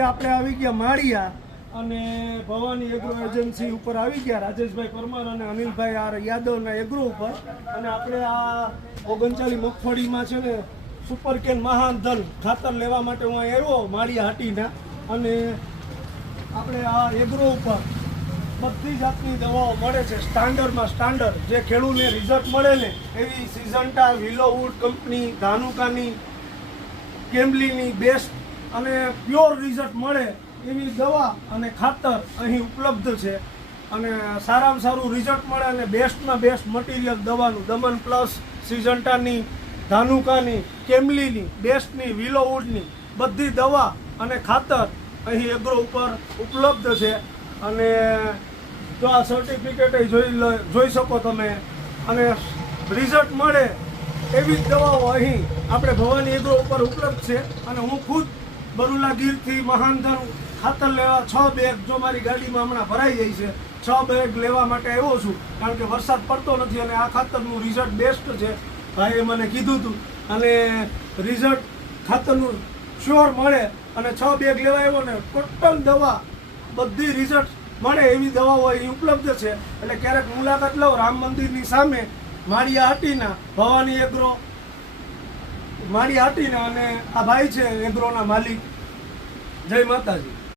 પછી આપણે આવી ગયા માળિયા અને ભવાની એગ્રો એજન્સી ઉપર આવી ગયા રાજેશભાઈ પરમાર અને અનિલભાઈ આર યાદવના એગ્રો ઉપર. અને આપણે આ 39 મગફળીમાં છે ને સુપરકેન મહાનધન ખાતર લેવા માટે હું અહીં આવ્યો માળિયા હાટીના. અને આપણે આ એગ્રો ઉપર બધી જાતની દવાઓ મળે છે સ્ટાન્ડર્ડમાં સ્ટાન્ડર્ડ, જે ખેડૂતને રિઝલ્ટ મળે ને એવી સિઝન્ટા, વિલોવુડ કંપની, ધાનુકાની, કેમ્બલીની બેસ્ટ અને પ્યોર રિઝલ્ટ મળે એવી દવા અને ખાતર અહીં ઉપલબ્ધ છે. અને સારામાં સારું રિઝલ્ટ મળે અને બેસ્ટમાં બેસ્ટ મટીરિયલ દવાનું દમન પ્લસ, સિઝન્ટાની, ધાનુકાની, કેમ્બલીની, બેસ્ટની, વિલોવુડની બધી દવા અને ખાતર અહીં એગ્રો ઉપર ઉપલબ્ધ છે. અને જો આ સર્ટિફિકેટ જોઈ શકો તમે અને રિઝલ્ટ મળે એવી જ દવાઓ અહીં આપણે ભવાની એગ્રો ઉપર ઉપલબ્ધ છે. અને હું ખુદ બરુલા ગીરથી મહાનધન ખાતર લેવા 6 બેગ, જો મારી ગાડીમાં હમણાં ભરાઈ જાય છે, 6 બેગ લેવા માટે આવ્યો છું, કારણ કે વરસાદ પડતો નથી અને આ ખાતરનું રિઝલ્ટ બેસ્ટ છે. ભાઈએ મને કીધું હતું અને રિઝલ્ટ ખાતરનું શ્યોર મળે અને 6 બેગ લેવા આવ્યો ને ટોટલ દવા બધી રિઝલ્ટ મળે એવી દવાઓ અહીં ઉપલબ્ધ છે. એટલે ક્યારેક મુલાકાત લો રામ મંદિરની સામે માળિયા હાટીના ભવાની એગ્રો માળિયા હાટીના. અને આ ભાઈ છે એગ્રોના માલિક. જય માતાજી.